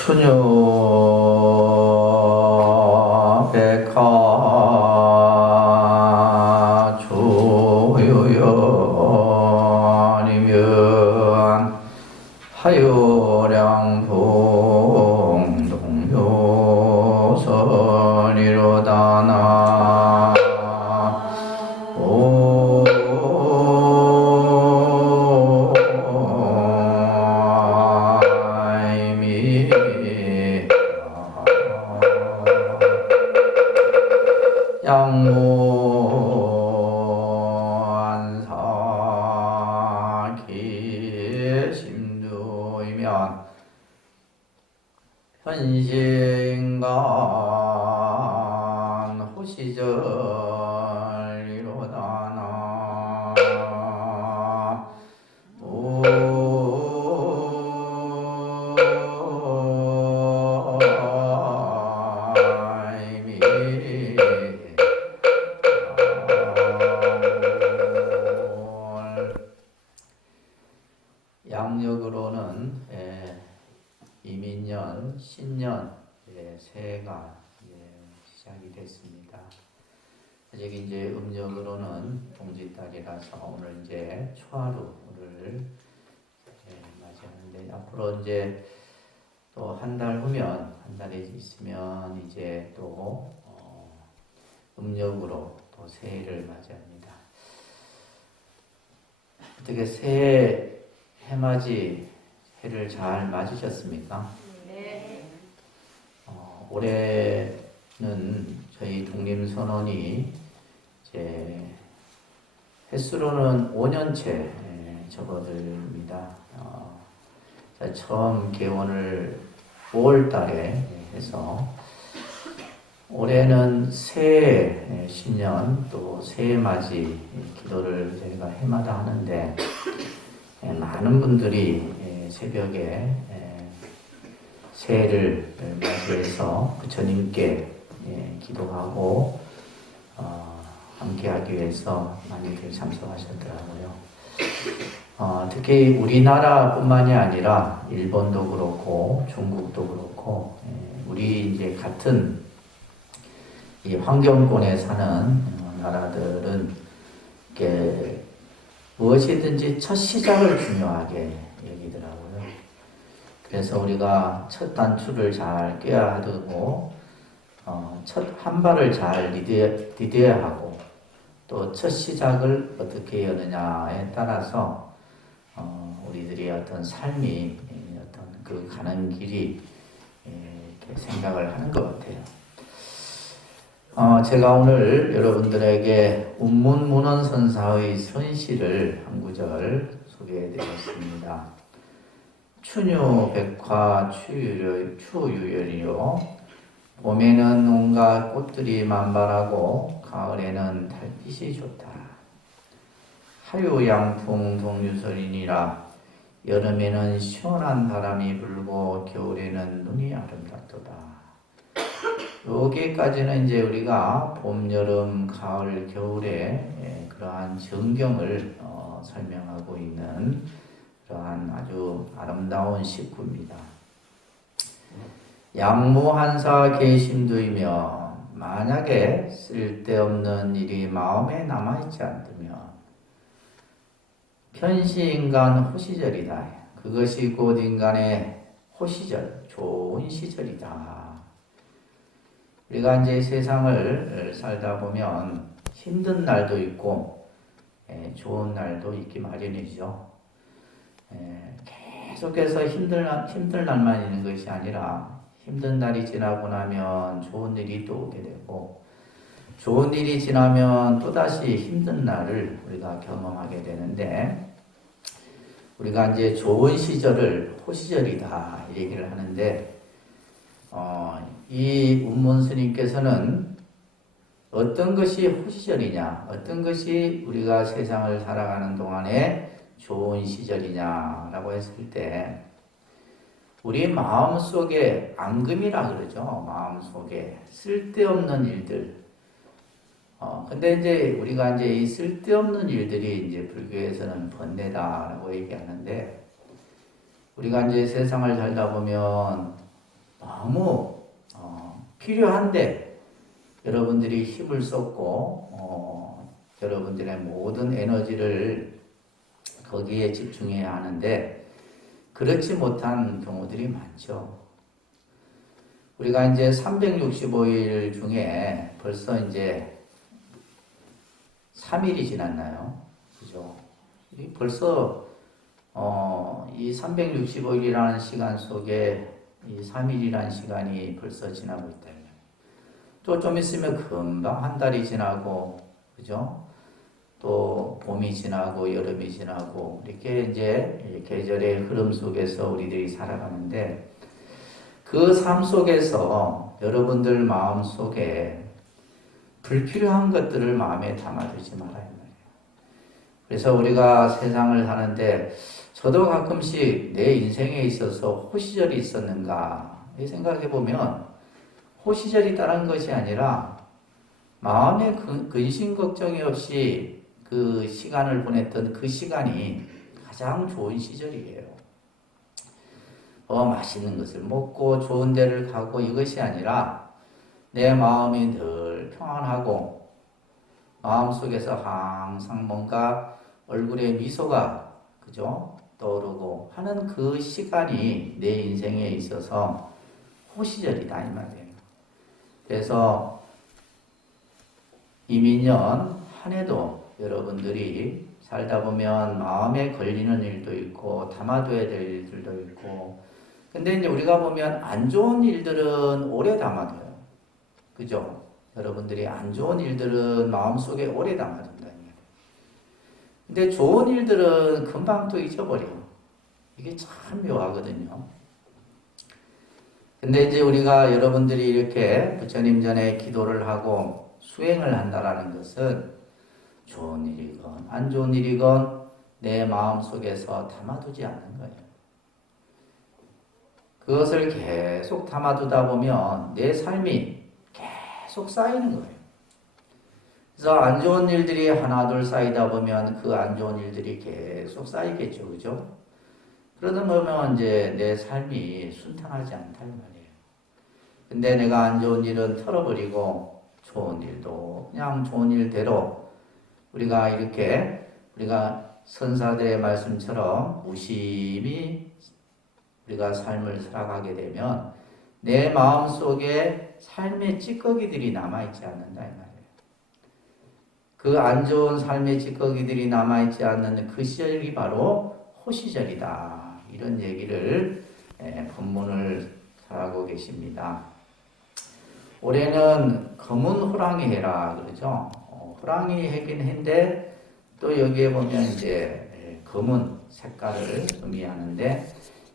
추녀 백화 조유연이면 하요량동 동요선이로다나 양무안사 기심두이면 현시인간 호시절이로다나 양력으로는 이민년, 신년 새해가 시작이 됐습니다. 아직 이제 음력으로는 동짓달이라서 오늘 이제 초하루를 맞이하는데 앞으로 이제 또 한 달 후면 한 달이 있으면 이제 또 음력으로 또 새해를 맞이합니다. 어떻게 새해 해맞이 해를 잘 맞으셨습니까? 네. 올해는 저희 독립선언이 이제 횟수로는 5년째 접어듭니다. 처음 개원을 5월 달에 해서 올해는 새해 신년 또 새해 맞이 기도를 저희가 해마다 하는데 많은 분들이 새벽에 새해를 맞이해서 부처님께 기도하고 함께하기 위해서 많이들 참석하셨더라고요. 특히 우리나라뿐만이 아니라 일본도 그렇고 중국도 그렇고 우리 이제 같은 이 환경권에 사는 나라들은 이렇게 무엇이든지 첫 시작을 중요하게 여기더라고요. 그래서 우리가 첫 단추를 잘 꿰야 하고 첫 한 발을 잘 디뎌야 하고 또 첫 시작을 어떻게 여느냐에 따라서 우리들이 어떤 삶이 어떤 그 가는 길이 이렇게 생각을 하는 것 같아요. 제가 오늘 여러분들에게 운문문헌선사의 선시를 한 구절 소개해드렸습니다. 추녀 백화 추유열이요. 봄에는 온갖 꽃들이 만발하고 가을에는 달빛이 좋다. 하유양풍 동유설이니라. 여름에는 시원한 바람이 불고 겨울에는 눈이 아름답도다. 여기까지는 이제 우리가 봄, 여름, 가을, 겨울에 그러한 정경을 설명하고 있는 그러한 아주 아름다운 식구입니다. 양무한사 계심두이며 만약에 쓸데없는 일이 마음에 남아있지 않으면 편시인간 호시절이다. 그것이 곧 인간의 호시절, 좋은 시절이다. 우리가 이제 세상을 살다 보면 힘든 날도 있고 좋은 날도 있기 마련이죠. 계속해서 힘든 날만 있는 것이 아니라 힘든 날이 지나고 나면 좋은 일이 또 오게 되고 좋은 일이 지나면 또다시 힘든 날을 우리가 경험하게 되는데 우리가 이제 좋은 시절을 호시절이다 얘기를 하는데 이 운문스님께서는 어떤 것이 호시절이냐, 어떤 것이 우리가 세상을 살아가는 동안에 좋은 시절이냐라고 했을 때 우리 마음속에 앙금이라 그러죠. 마음속에 쓸데없는 일들. 근데 이제 우리가 이제 이 쓸데없는 일들이 이제 불교에서는 번뇌다라고 얘기하는데 우리가 이제 세상을 살다 보면 너무 필요한데 여러분들이 힘을 쏟고 여러분들의 모든 에너지를 거기에 집중해야 하는데 그렇지 못한 경우들이 많죠. 우리가 이제 365일 중에 벌써 이제 3일이 지났나요? 그죠? 벌써 이 365일이라는 시간 속에 이 3일이라는 시간이 벌써 지나고 있다. 또 좀 있으면 금방 한 달이 지나고, 그죠? 또 봄이 지나고 여름이 지나고 이렇게 이제 계절의 흐름 속에서 우리들이 살아가는데 그 삶 속에서 여러분들 마음 속에 불필요한 것들을 마음에 담아두지 말아야 해요. 그래서 우리가 세상을 사는데 저도 가끔씩 내 인생에 있어서 호시절이 있었는가 생각해 보면 호시절이 다른 것이 아니라 마음에 근심 걱정이 없이 그 시간을 보냈던 그 시간이 가장 좋은 시절이에요. 맛있는 것을 먹고 좋은 데를 가고 이것이 아니라 내 마음이 늘 평안하고 마음속에서 항상 뭔가 얼굴에 미소가 그죠? 떠오르고 하는 그 시간이 내 인생에 있어서 호시절이다 이 말이에요. 그래서 이민년 한 해도 여러분들이 살다 보면 마음에 걸리는 일도 있고 담아둬야 될 일들도 있고 근데 이제 우리가 보면 안 좋은 일들은 오래 담아둬요. 그죠? 여러분들이 안 좋은 일들은 마음속에 오래 담아둔다. 근데 좋은 일들은 금방 또 잊어버려. 이게 참 묘하거든요. 근데 이제 우리가 여러분들이 이렇게 부처님 전에 기도를 하고 수행을 한다라는 것은 좋은 일이건 안 좋은 일이건 내 마음 속에서 담아두지 않는 거예요. 그것을 계속 담아두다 보면 내 삶이 계속 쌓이는 거예요. 그래서 안 좋은 일들이 하나 둘 쌓이다 보면 그 안 좋은 일들이 계속 쌓이겠죠. 그죠? 그러다 보면 이제 내 삶이 순탄하지 않다 이 말이에요. 근데 내가 안 좋은 일은 털어버리고 좋은 일도 그냥 좋은 일대로 우리가 이렇게 우리가 선사들의 말씀처럼 무심히 우리가 삶을 살아가게 되면 내 마음속에 삶의 찌꺼기들이 남아있지 않는다 이 말이에요. 그 안 좋은 삶의 찌꺼기들이 남아있지 않는 그 시절이 바로 호시절이다. 이런 얘기를 본문을 잘하고 계십니다. 올해는 검은 호랑이 해라 그러죠. 호랑이 해긴 한데 또 여기에 보면 이제 검은 색깔을 의미하는데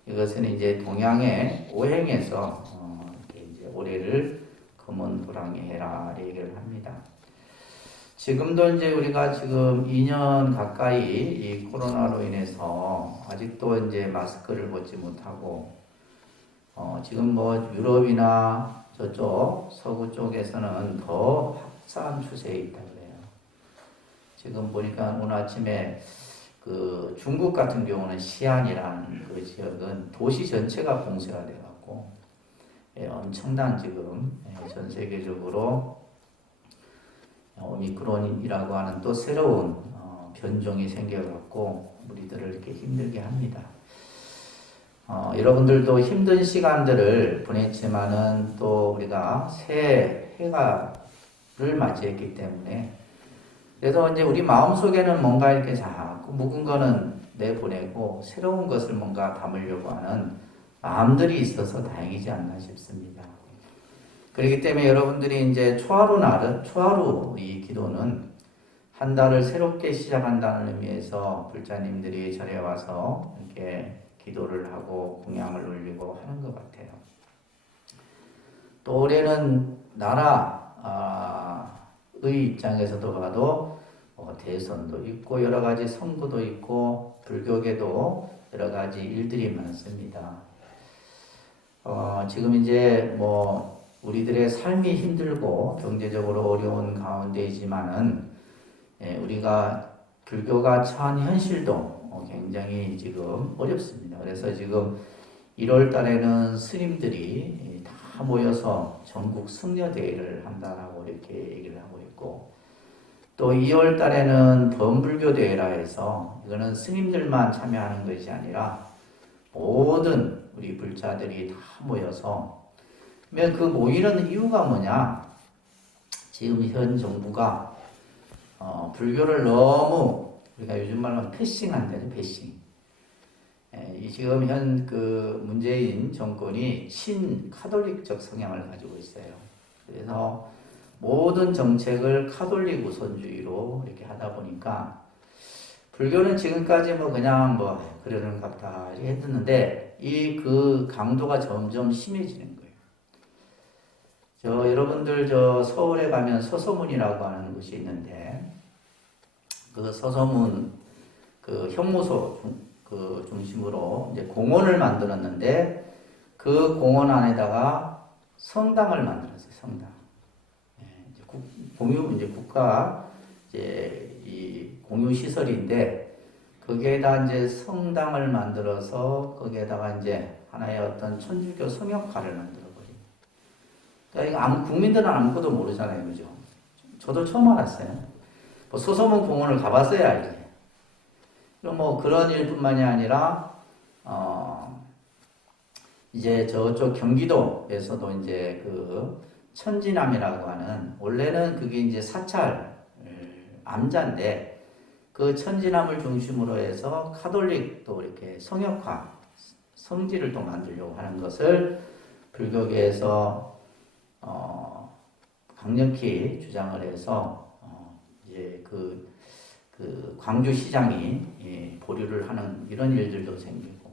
이것은 이제 동양의 오행에서 이제 올해를 검은 호랑이 해라 얘기를 합니다. 지금도 이제 우리가 지금 2년 가까이 이 코로나로 인해서 아직도 이제 마스크를 벗지 못하고 지금 뭐 유럽이나 저쪽 서구 쪽에서는 더 확산 추세에 있다고 해요. 지금 보니까 오늘 아침에 그 중국 같은 경우는 시안이라는 그 지역은 도시 전체가 봉쇄가 돼갖고 엄청난 지금 전 세계적으로 오미크론이라고 하는 또 새로운 변종이 생겨갖고 우리들을 이렇게 힘들게 합니다. 여러분들도 힘든 시간들을 보냈지만은 또 우리가 새해가를 맞이했기 때문에 그래서 이제 우리 마음속에는 뭔가 이렇게 자꾸 묵은 거는 내보내고 새로운 것을 뭔가 담으려고 하는 마음들이 있어서 다행이지 않나 싶습니다. 그렇기 때문에 여러분들이 이제 초하루 이 기도는 한 달을 새롭게 시작한다는 의미에서 불자님들이 절에 와서 이렇게 기도를 하고 공양을 올리고 하는 것 같아요. 또 올해는 나라의 입장에서도 봐도 대선도 있고 여러 가지 선거도 있고 불교계도 여러 가지 일들이 많습니다. 지금 이제 뭐 우리들의 삶이 힘들고 경제적으로 어려운 가운데이지만은 우리가 불교가 처한 현실도 굉장히 지금 어렵습니다. 그래서 지금 1월 달에는 스님들이 다 모여서 전국 승려대회를 한다라고 이렇게 얘기를 하고 있고, 또 2월 달에는 범불교 대회라 해서 이거는 스님들만 참여하는 것이 아니라 모든 우리 불자들이 다 모여서, 그 모이는 이유가 뭐냐? 지금 현 정부가 불교를 너무 우리가 요즘 말로 패싱한다죠, 패싱. 지금 현 그 문재인 정권이 친카톨릭적 성향을 가지고 있어요. 그래서 모든 정책을 카톨릭 우선주의로 이렇게 하다 보니까 불교는 지금까지 뭐 그냥 뭐 그러는가 보다 했는데 이 그 강도가 점점 심해지는 거예요. 여러분들 서울에 가면 서서문이라고 하는 곳이 있는데, 그 서서문 그 현무소 그 중심으로 이제 공원을 만들었는데, 그 공원 안에다가 성당을 만들었어요. 성당. 이제 공유 이제 국가 이제 이 공유 시설인데, 거기에다 이제 성당을 만들어서 거기에다가 이제 하나의 어떤 천주교 성역화를 만들어버린. 그러니까 국민들은 아무것도 모르잖아요, 그죠? 저도 처음 알았어요. 뭐 서서문 공원을 가봤어야 알지. 그럼 뭐 그런 일뿐만이 아니라 이제 저쪽 경기도에서도 이제 그 천지남이라고 하는, 원래는 그게 이제 사찰 암자인데, 그 천지남을 중심으로 해서 카톨릭도 이렇게 성역화 성지를 또 만들려고 하는 것을 불교계에서 강력히 주장을 해서 이제 그 광주시장이 보류를 하는 이런 일들도 생기고,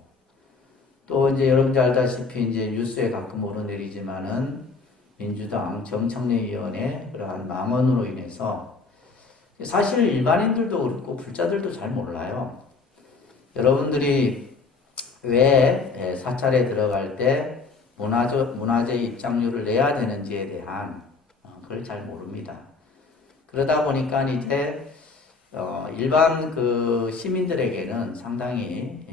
또 이제 여러분들 알다시피 이제 뉴스에 가끔 오르내리지만은 민주당 정청래위원회 그러한 망언으로 인해서, 사실 일반인들도 그렇고 불자들도 잘 몰라요. 여러분들이 왜 사찰에 들어갈 때 문화재 입장료를 내야 되는지에 대한 그걸 잘 모릅니다. 그러다 보니까 이제 일반 그 시민들에게는 상당히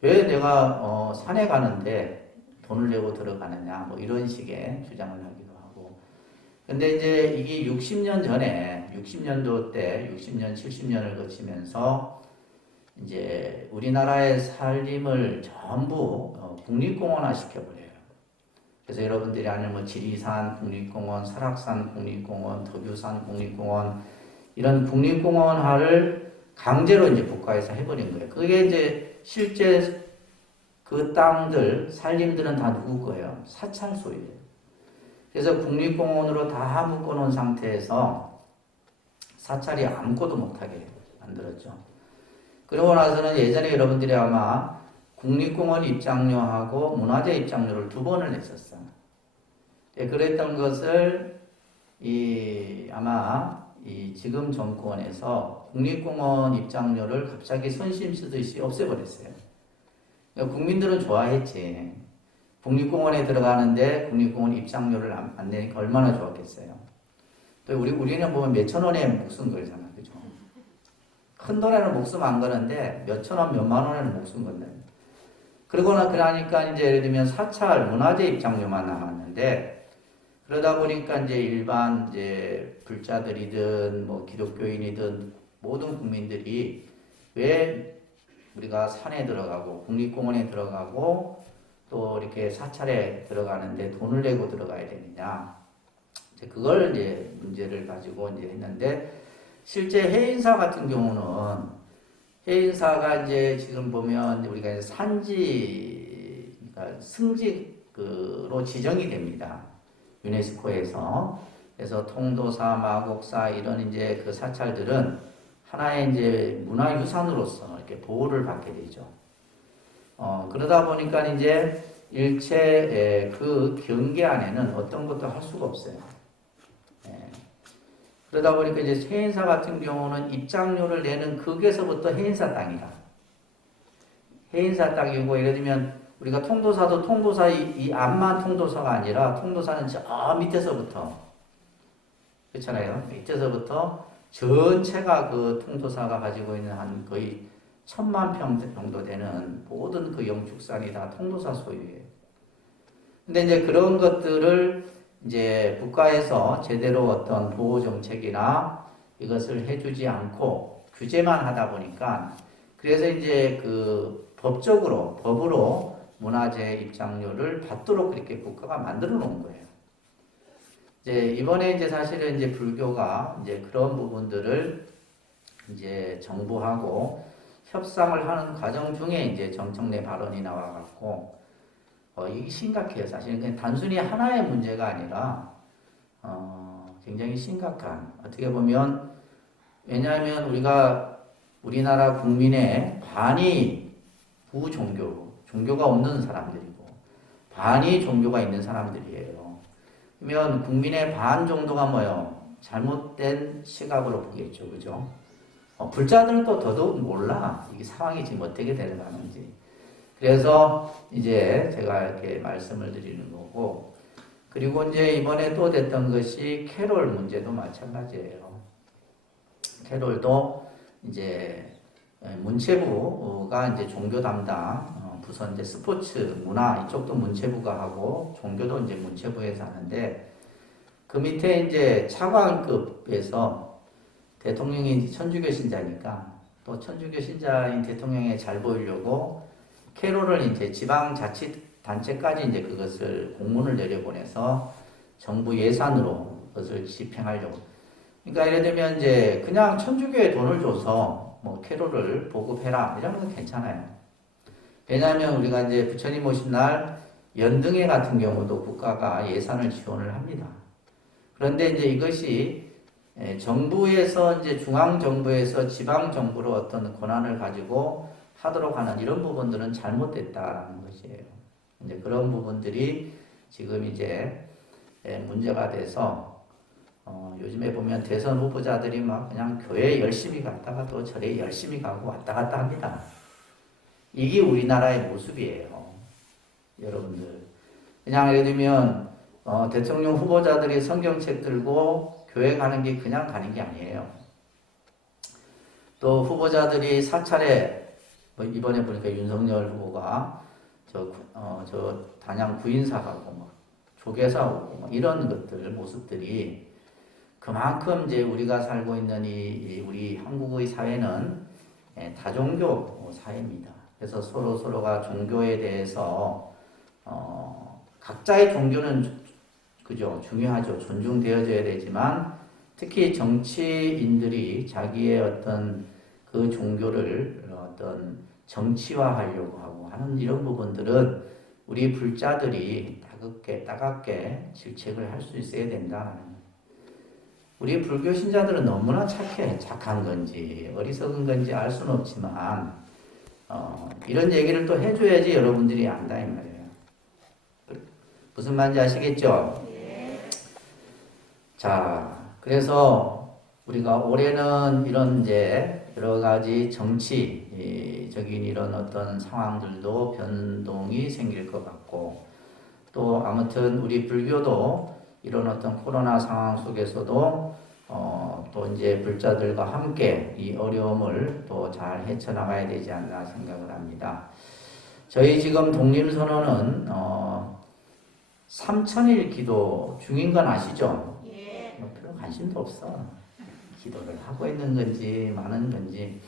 왜 내가 산에 가는데 돈을 내고 들어가느냐, 뭐 이런 식의 주장을 하기도 하고. 근데 이제 이게 60년 전에 60년도 때 60년 70년을 거치면서 이제 우리나라의 살림을 전부 국립공원화 시켜버려요. 그래서 여러분들이 아는 뭐 지리산 국립공원, 설악산 국립공원, 덕유산 국립공원, 이런 국립공원화를 강제로 이제 국가에서 해버린 거예요. 그게 이제 실제 그 땅들, 살림들은 다 누구 거예요? 사찰 소유예요. 그래서 국립공원으로 다 묶어놓은 상태에서 사찰이 아무것도 못하게 만들었죠. 그러고 나서는 예전에 여러분들이 아마 국립공원 입장료하고 문화재 입장료를 2번을 냈었어요. 그랬던 것을 아마 지금 정권에서 국립공원 입장료를 갑자기 선심 쓰듯이 없애버렸어요. 그러니까 국민들은 좋아했지. 국립공원에 들어가는데 국립공원 입장료를 안 내니까 얼마나 좋았겠어요. 또 우리는 보면 몇천 원에 목숨 걸잖아, 그죠? 큰 돈에는 목숨 안 거는데 몇천 원, 몇만 원에는 목숨 건다. 그러니까 이제 예를 들면 사찰, 문화재 입장료만 남았는데, 그러다 보니까 이제 일반 이제 불자들이든 뭐 기독교인이든 모든 국민들이 왜 우리가 산에 들어가고 국립공원에 들어가고 또 이렇게 사찰에 들어가는데 돈을 내고 들어가야 되느냐. 이제 그걸 이제 문제를 가지고 이제 했는데, 실제 해인사 같은 경우는 해인사가 이제 지금 보면 우리가 이제 산지, 그러니까 승지로 지정이 됩니다. 유네스코에서. 그래서 통도사, 마곡사 이런 이제 그 사찰들은 하나의 이제 문화유산으로서 이렇게 보호를 받게 되죠. 그러다 보니까 이제 일체 그 경계 안에는 어떤 것도 할 수가 없어요. 그러다 보니까 이제 해인사 같은 경우는 입장료를 내는 극에서부터 해인사 땅이다. 해인사 땅이고, 예를 들면 우리가 통도사도 통도사 이 앞만 통도사가 아니라 통도사는 저 밑에서부터, 그렇잖아요. 밑에서부터 전체가 그 통도사가 가지고 있는 한 거의 1000만 평 정도 되는 모든 그 영축산이 다 통도사 소유예요. 근데 이제 그런 것들을 이제 국가에서 제대로 어떤 보호 정책이나 이것을 해주지 않고 규제만 하다 보니까 그래서 이제 그 법으로 문화재 입장료를 받도록 그렇게 국가가 만들어 놓은 거예요. 이제 이번에 이제 사실은 이제 불교가 이제 그런 부분들을 이제 정부하고 협상을 하는 과정 중에 이제 정청래 발언이 나와갖고 이게 심각해요. 사실은 그냥 단순히 하나의 문제가 아니라 굉장히 심각한 어떻게 보면 왜냐하면 우리나라 국민의 반이 종교가 없는 사람들이고 반이 종교가 있는 사람들이에요. 그러면 국민의 반 정도가 뭐요? 잘못된 시각으로 보겠죠, 그죠? 불자들은 또 더더욱 몰라. 이게 상황이 지금 어떻게 되어가는지. 그래서 이제 제가 이렇게 말씀을 드리는 거고, 그리고 이제 이번에 또 됐던 것이 캐롤 문제도 마찬가지예요. 캐롤도 이제 문체부가 이제 종교 담당 부서인데 스포츠, 문화 이쪽도 문체부가 하고 종교도 이제 문체부에서 하는데 그 밑에 이제 차관급에서 대통령이 천주교 신자니까 또 천주교 신자인 대통령에 잘 보이려고 캐롤을 이제 지방자치단체까지 이제 그것을 공문을 내려보내서 정부 예산으로 그것을 집행하려고. 그러니까 예를 들면 이제 그냥 천주교에 돈을 줘서 뭐 캐롤을 보급해라 이러면 괜찮아요. 왜냐하면 우리가 이제 부처님 오신 날 연등회 같은 경우도 국가가 예산을 지원을 합니다. 그런데 이제 이것이 정부에서 이제 중앙정부에서 지방정부로 어떤 권한을 가지고 하도록 하는 이런 부분들은 잘못됐다라는 것이에요. 이제 그런 부분들이 지금 이제 문제가 돼서 요즘에 보면 대선 후보자들이 막 그냥 교회 열심히 갔다가 또 절에 열심히 가고 왔다 갔다 합니다. 이게 우리나라의 모습이에요. 여러분들. 그냥 예를 들면 대통령 후보자들이 성경책 들고 교회 가는 게 그냥 가는 게 아니에요. 또 후보자들이 사찰에 이번에 보니까 윤석열 후보가 저 단양 구인사 가고 막 조계사 오고 막 이런 것들 모습들이 그만큼 이제 우리가 살고 있는 우리 한국의 사회는 다종교 사회입니다. 그래서 서로가 종교에 대해서 각자의 종교는 그죠 중요하죠. 존중되어져야 되지만 특히 정치인들이 자기의 어떤 그 종교를 어떤 정치화하려고 하고 하는 이런 부분들은 우리 불자들이 따갑게 질책을 할 수 있어야 된다. 우리 불교 신자들은 너무나 착한 건지 어리석은 건지 알 수는 없지만 이런 얘기를 또 해줘야지 여러분들이 안다 이 말이에요. 무슨 말인지 아시겠죠? 자, 그래서 우리가 올해는 이런 이제 여러 가지 정치적인 이런 어떤 상황들도 변동이 생길 것 같고 또 아무튼 우리 불교도 이런 어떤 코로나 상황 속에서도 또 이제 불자들과 함께 이 어려움을 또 잘 헤쳐나가야 되지 않나 생각을 합니다. 저희 지금 독립선언은 3000일 기도 중인 건 아시죠? 예. 별로 관심도 없어. 기도를 하고 있는 건지 많은 건지.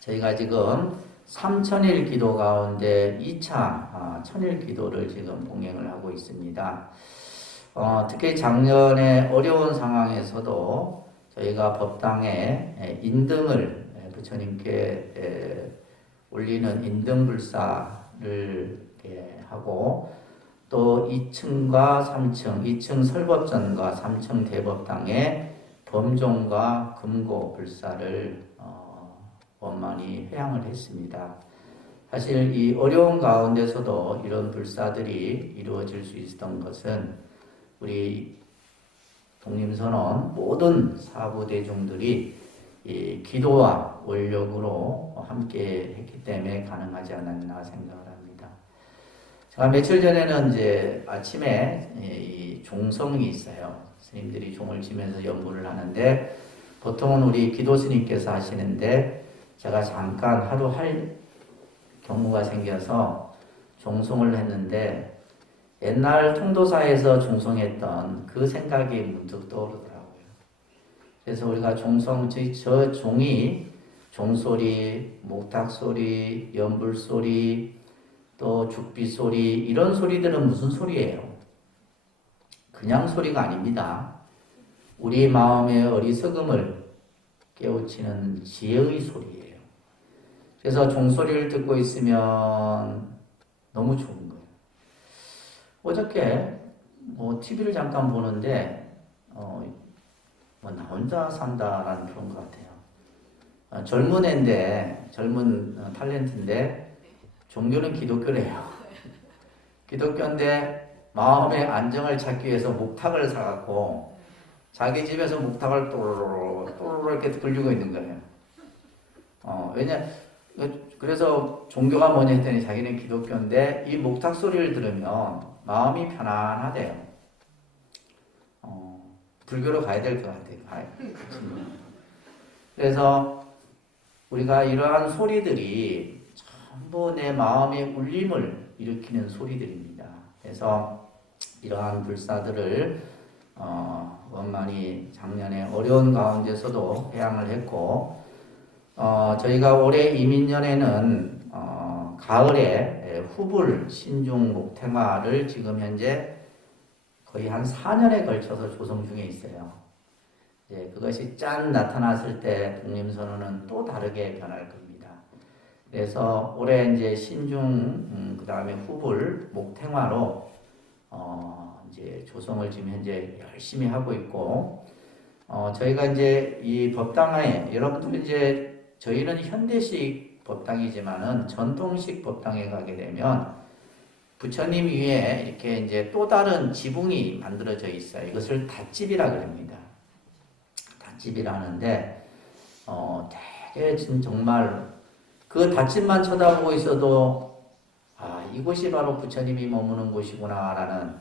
저희가 지금 3000일 기도 가운데 2차 1000일 기도를 지금 봉행을 하고 있습니다. 특히 작년에 어려운 상황에서도 저희가 법당에 인등을 부처님께 올리는 인등불사를 하고 또 2층과 3층, 2층 설법전과 3층 대법당에 범종과 금고 불사를 원만히 회향을 했습니다. 사실 이 어려운 가운데서도 이런 불사들이 이루어질 수 있었던 것은 우리 독립선언 모든 사부대중들이 이 기도와 원력으로 함께 했기 때문에 가능하지 않았나 생각을 합니다. 제가 며칠 전에는 이제 아침에 이 종성이 있어요. 스님들이 종을 지면서 연부를 하는데 보통은 우리 기도 스님께서 하시는데 제가 잠깐 하루 할 경우가 생겨서 종송을 했는데 옛날 통도사에서 종송했던 그 생각이 문득 떠오르더라고요. 그래서 우리가 종송, 저 종이 종소리, 목탁소리, 연불소리, 또 죽비소리 이런 소리들은 무슨 소리예요? 그냥 소리가 아닙니다. 우리 마음의 어리석음을 깨우치는 지혜의 소리예요. 그래서 종소리를 듣고 있으면 너무 좋은 거예요. 어저께 TV를 잠깐 보는데 나 혼자 산다라는 그런 것 같아요. 젊은 애인데 젊은 탤런트인데 종교는 기독교래요. 기독교인데 마음의 안정을 찾기 위해서 목탁을 사갖고 자기 집에서 목탁을 또르르 이렇게 굴리고 있는 거예요. 그래서 종교가 뭐냐 했더니 자기는 기독교인데 이 목탁 소리를 들으면 마음이 편안하대요. 불교로 가야 될 것 같아요. 그래서 우리가 이러한 소리들이 전부 내 마음의 울림을 일으키는 소리들입니다. 그래서 이러한 불사들을 원만히 작년에 어려운 가운데서도 회양을 했고 저희가 올해 이민년에는 가을에 후불 신중 목탱화를 지금 현재 거의 한 4년에 걸쳐서 조성 중에 있어요. 이제 그것이 짠 나타났을 때 독립선언은 또 다르게 변할 겁니다. 그래서 올해 이제 신중 그 다음에 후불 목탱화로 이제 조성을 지금 현재 열심히 하고 있고 저희가 이제 이 법당에 여러분들 이제 저희는 현대식 법당이지만은 전통식 법당에 가게 되면 부처님 위에 이렇게 이제 또 다른 지붕이 만들어져 있어요. 이것을 닷집이라 그럽니다. 닷집이라는데 되게 정말 그 닷집만 쳐다보고 있어도 이곳이 바로 부처님이 머무는 곳이구나라는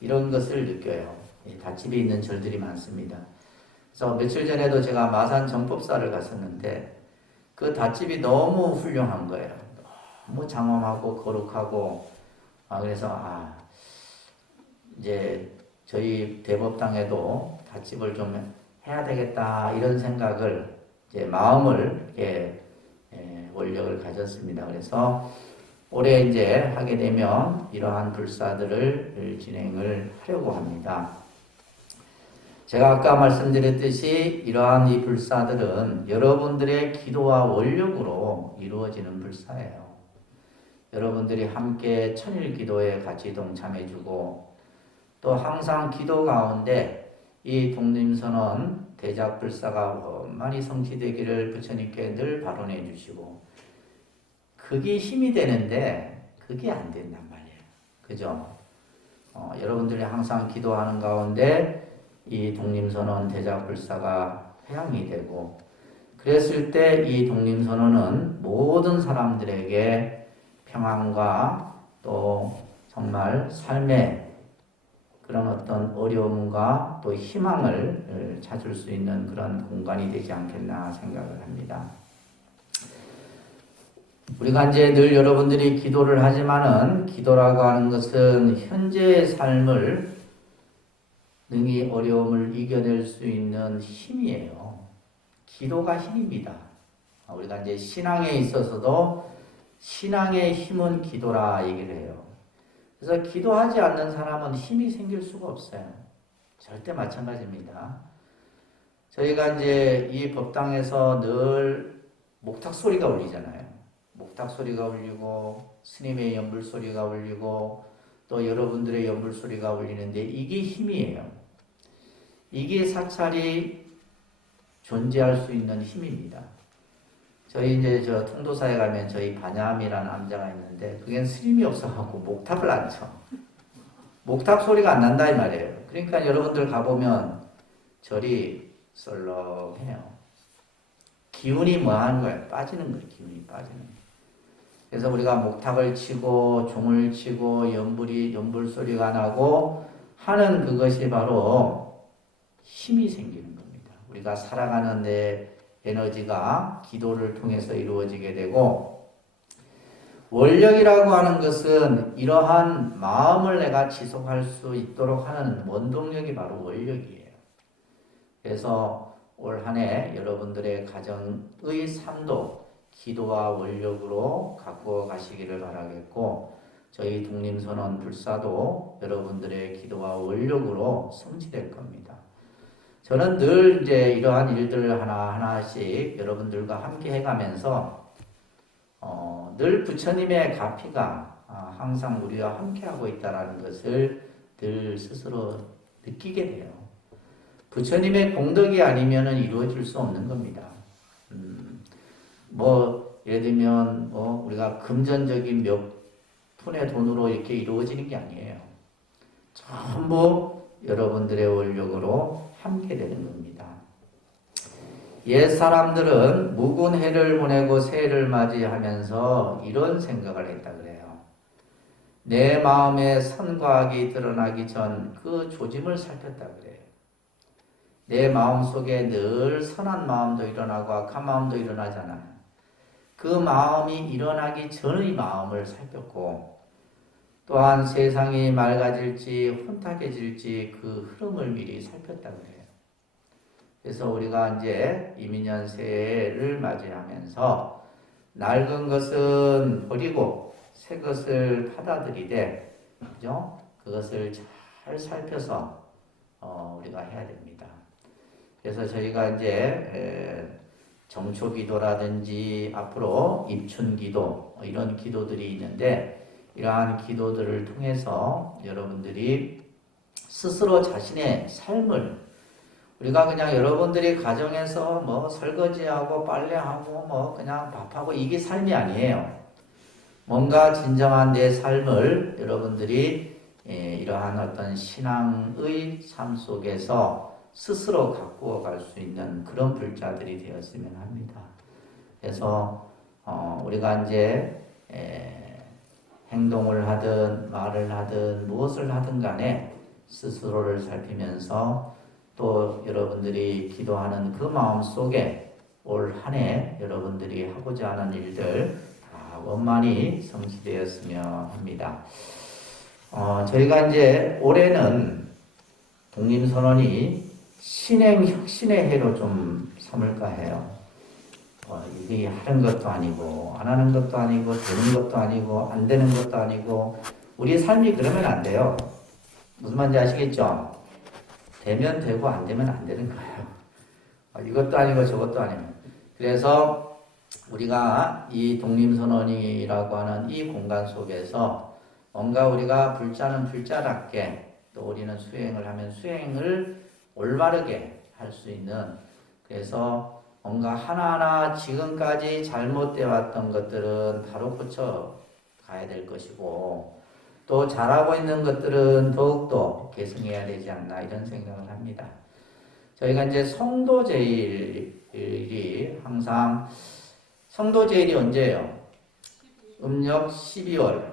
이런 것을 느껴요. 닷집에 있는 절들이 많습니다. 그래서 며칠 전에도 제가 마산 정법사를 갔었는데 그 닷집이 너무 훌륭한 거예요. 너무 장엄하고 거룩하고 그래서 이제 저희 대법당에도 닷집을 좀 해야 되겠다 이런 생각을 이제 마음을 이렇게 원력을 가졌습니다. 그래서 올해 이제 하게 되면 이러한 불사들을 진행을 하려고 합니다. 제가 아까 말씀드렸듯이 이러한 이 불사들은 여러분들의 기도와 원력으로 이루어지는 불사예요. 여러분들이 함께 천일 기도에 같이 동참해주고 또 항상 기도 가운데 이 독립선언 대작불사가 원만히 성취되기를 부처님께 늘 발언해 주시고 그게 힘이 되는데 그게 안 된단 말이에요. 그죠? 여러분들이 항상 기도하는 가운데 이 독립선언 대작불사가 회양이 되고 그랬을 때 이 독립선언은 모든 사람들에게 평안과 또 정말 삶의 그런 어떤 어려움과 또 희망을 찾을 수 있는 그런 공간이 되지 않겠나 생각을 합니다. 우리가 이제 늘 여러분들이 기도를 하지만은 기도라고 하는 것은 현재의 삶을 능히 어려움을 이겨낼 수 있는 힘이에요. 기도가 힘입니다. 우리가 이제 신앙에 있어서도 신앙의 힘은 기도라 얘기를 해요. 그래서 기도하지 않는 사람은 힘이 생길 수가 없어요. 절대 마찬가지입니다. 저희가 이제 이 법당에서 늘 목탁 소리가 울리잖아요. 목탁 소리가 울리고 스님의 연불 소리가 울리고 또 여러분들의 연불 소리가 울리는데 이게 힘이에요. 이게 사찰이 존재할 수 있는 힘입니다. 저희 이제 저 통도사에 가면 저희 반야함이라는 암자가 있는데 그게 스님이 없어갖고 목탁을 안 쳐. 목탁 소리가 안 난다 이 말이에요. 그러니까 여러분들 가보면 절이 썰렁해요. 기운이 뭐 하는 거예요? 빠지는 거예요. 기운이 빠지는 거예요. 그래서 우리가 목탁을 치고 종을 치고 연불 소리가 나고 하는 그것이 바로 힘이 생기는 겁니다. 우리가 살아가는 데 에너지가 기도를 통해서 이루어지게 되고, 원력이라고 하는 것은 이러한 마음을 내가 지속할 수 있도록 하는 원동력이 바로 원력이에요. 그래서 올 한 해 여러분들의 가정의 삶도 기도와 원력으로 가꾸어 가시기를 바라겠고, 저희 독림선언 불사도 여러분들의 기도와 원력으로 성취될 겁니다. 저는 늘 이제 이러한 일들을 하나하나씩 여러분들과 함께 해가면서 늘 부처님의 가피가 항상 우리와 함께하고 있다는 것을 늘 스스로 느끼게 돼요. 부처님의 공덕이 아니면 이루어질 수 없는 겁니다. 예를 들면 우리가 금전적인 몇 푼의 돈으로 이렇게 이루어지는 게 아니에요. 전부 여러분들의 원력으로 함께 되는 겁니다. 옛 사람들은 묵은 해를 보내고 새해를 맞이하면서 이런 생각을 했다 그래요. 내 마음에 선과 악이 드러나기 전 그 조짐을 살폈다 그래요. 내 마음속에 늘 선한 마음도 일어나고 악한 마음도 일어나잖아요. 그 마음이 일어나기 전의 마음을 살폈고, 또한 세상이 맑아질지 혼탁해질지 그 흐름을 미리 살폈다 그래요. 그래서 우리가 이제 이민년 새해를 맞이하면서 낡은 것은 버리고 새 것을 받아들이되, 그죠? 그것을 잘 살펴서 우리가 해야 됩니다. 그래서 저희가 이제 정초기도라든지 앞으로 입춘기도 이런 기도들이 있는데, 이러한 기도들을 통해서 여러분들이 스스로 자신의 삶을, 우리가 그냥 여러분들이 가정에서 설거지하고 빨래하고 그냥 밥하고 이게 삶이 아니에요. 뭔가 진정한 내 삶을 여러분들이 이러한 어떤 신앙의 삶 속에서 스스로 가꾸어 갈 수 있는 그런 불자들이 되었으면 합니다. 그래서 우리가 이제 행동을 하든 말을 하든 무엇을 하든 간에 스스로를 살피면서, 또 여러분들이 기도하는 그 마음 속에 올 한 해 여러분들이 하고자 하는 일들 다 원만히 성취되었으면 합니다. 저희가 이제 올해는 독림선언이 신행 혁신의 해로 좀 삼을까 해요. 이게 하는 것도 아니고 안 하는 것도 아니고 되는 것도 아니고 안 되는 것도 아니고, 우리 삶이 그러면 안 돼요. 무슨 말인지 아시겠죠? 되면 되고 안 되면 안 되는 거예요. 이것도 아니고 저것도 아니고. 그래서 우리가 이 독림선언이라고 하는 이 공간 속에서 뭔가 우리가 불자는 불자답게, 또 우리는 수행을 하면 수행을 올바르게 할 수 있는, 그래서 뭔가 하나하나 지금까지 잘못되어 왔던 것들은 바로 고쳐 가야 될 것이고, 또 잘하고 있는 것들은 더욱더 개선해야 되지 않나, 이런 생각을 합니다. 저희가 이제 성도제일이 항상, 성도제일이 언제예요? 음력 12월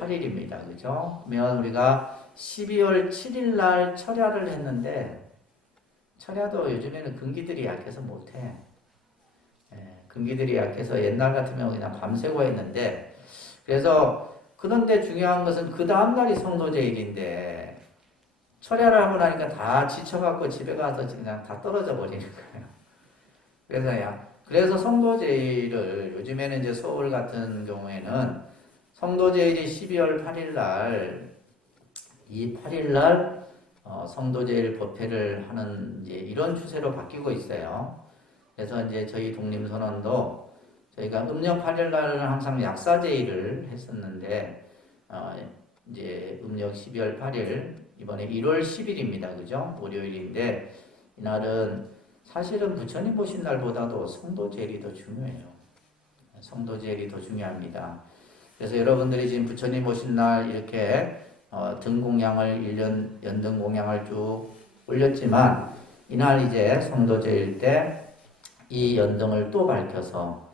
8일입니다. 그죠? 그러면 우리가 12월 7일 날 철야를 했는데, 철야도 요즘에는 근기들이 약해서 못해. 근기들이 약해서 옛날 같으면 그냥 밤새고 했는데, 그래서 그런데 중요한 것은 그 다음 날이 성도제일인데, 철야를 하고 나니까 다 지쳐갖고 집에 가서 그냥 다 떨어져 버리는 거예요. 그래서 성도제일을 요즘에는 이제 서울 같은 경우에는 성도제일이 12월 8일 날, 이 8일 날 성도제일 법회를 하는 이제 이런 추세로 바뀌고 있어요. 그래서 이제 저희 독림선언도 저희가 음력 8일 날은 항상 약사제일을 했었는데, 이제 음력 12월 8일, 이번에 1월 10일입니다. 그죠? 월요일인데, 이날은 사실은 부처님 보신 날보다도 성도제일이 더 중요해요. 성도제일이 더 중요합니다. 그래서 여러분들이 지금 부처님 오신 날 이렇게 등공양을 1년 연등공양을 쭉 올렸지만, 이날 이제 성도제일 때 이 연등을 또 밝혀서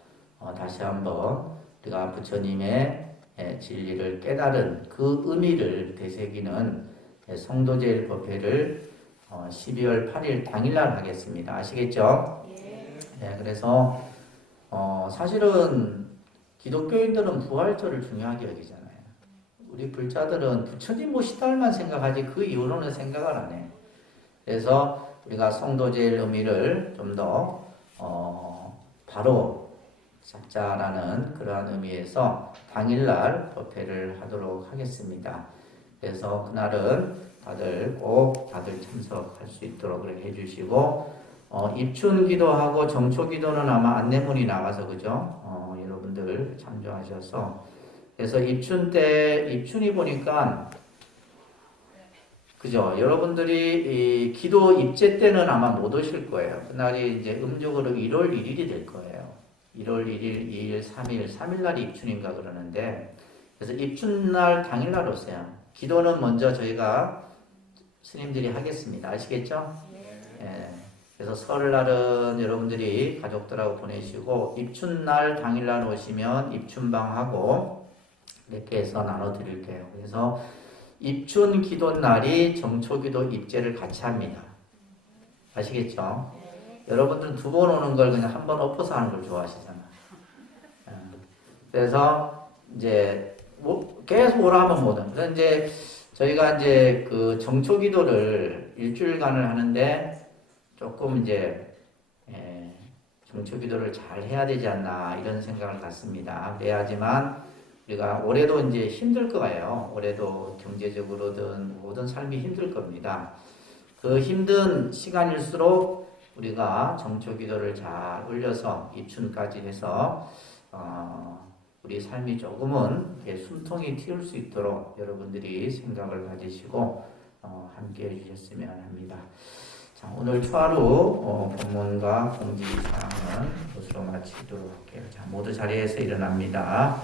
다시 한번 우리가 부처님의 진리를 깨달은 그 의미를 되새기는 성도제일 법회를 12월 8일 당일날 하겠습니다. 아시겠죠? 예. 네, 그래서 사실은 기독교인들은 부활절을 중요하게 여기잖아요. 우리 불자들은 부처님 모시달만 생각하지 그 이후로는 생각을 안 해. 그래서 우리가 성도제의 의미를 좀 더 바로 잡자라는 그러한 의미에서 당일날 법회를 하도록 하겠습니다. 그래서 그날은 다들 참석할 수 있도록 그렇게 해주시고 입춘 기도하고 정초 기도는 아마 안내문이 나가서 그죠? 여러분들 참조하셔서 그래서 입춘이 보니까 그죠? 여러분들이 이 기도 입제 때는 아마 못 오실 거예요. 그날이 이제 음력으로 1월 1일이 될 거예요. 1월 1일, 2일, 3일 날이 입춘인가 그러는데 그래서 입춘날 당일날 오세요. 기도는 먼저 저희가 스님들이 하겠습니다. 아시겠죠? 예. 그래서 설날은 여러분들이 가족들하고 보내시고 입춘날 당일날 오시면 입춘방하고 이렇게 해서 나눠드릴게요. 그래서 입춘 기도 날이 정초기도 입제를 같이 합니다. 아시겠죠? 여러분들은 두 번 오는 걸 그냥 한 번 엎어서 하는 걸 좋아하시잖아. 그래서 이제 계속 오라 하면 못 와. 그래서 이제 저희가 이제 그 정초기도를 일주일간을 하는데 조금 이제 정초기도를 잘 해야 되지 않나 이런 생각을 갖습니다. 그래야지만 우리가 올해도 이제 힘들 거예요. 올해도 경제적으로든 모든 삶이 힘들 겁니다. 그 힘든 시간일수록 우리가 정초기도를 잘 올려서 입춘까지 해서 우리 삶이 조금은 숨통이 틔울 수 있도록 여러분들이 생각을 가지시고 함께 해주셨으면 합니다. 자, 오늘 초하루 본문과 공지사항은 이것으로 마치도록 할게요. 자, 모두 자리에서 일어납니다.